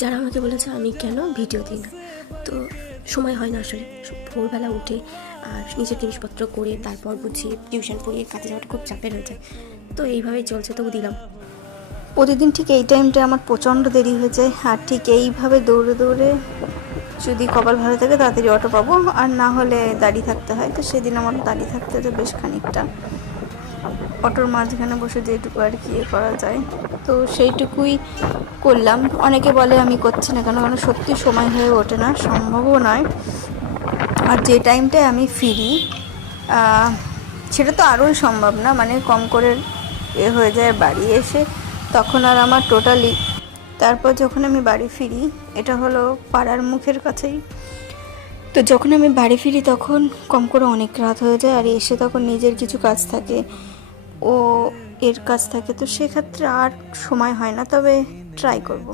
যারা আমাকে বলেছে আমি কেন ভিডিও দিই না, তো সময় হয় না আসলে। ভোরবেলা উঠে আর নিজের জিনিসপত্র করে তারপর বুঝিয়ে টিউশন পড়িয়ে কাজে যাওয়াটা খুব চাপের হয়ে যায়। তো এইভাবেই চলছে, তবু দিলাম। প্রতিদিন ঠিক এই টাইমটা আমার প্রচণ্ড দেরি হয়ে যায়, আর ঠিক এইভাবে দৌড়ে দৌড়ে যদি কপাল ভালো থাকে তাড়াতাড়ি অটো পাবো, আর না হলে দাঁড়িয়ে থাকতে হয়। তো সেদিন আমার দাঁড়িয়ে থাকতে তো বেশ খানিকটা, অটোর মাঝখানে বসে যেটুকু আর কি করা যায় তো সেইটুকুই করলাম। অনেকে বলে আমি করছি না কেন, কারণ সত্যি সময় হয়ে ওঠে না, সম্ভবও নয়। আর যে টাইমটায় আমি ফিরি সেটা তো আরোই সম্ভব না, মানে কম করে হয়ে যায় বাড়ি এসে, তখন আর আমার টোটালি। তারপর যখন আমি বাড়ি ফিরি, এটা হলো পাড়ার মুখের কাছেই, তো যখন আমি বাড়ি ফিরি তখন কম করে অনেক রাত হয়ে যায়, আর এসে তখন নিজের কিছু কাজ থাকে, ও এর কাজ থাকে, তো সেক্ষেত্রে আর সময় হয় না, তবে ট্রাই করব।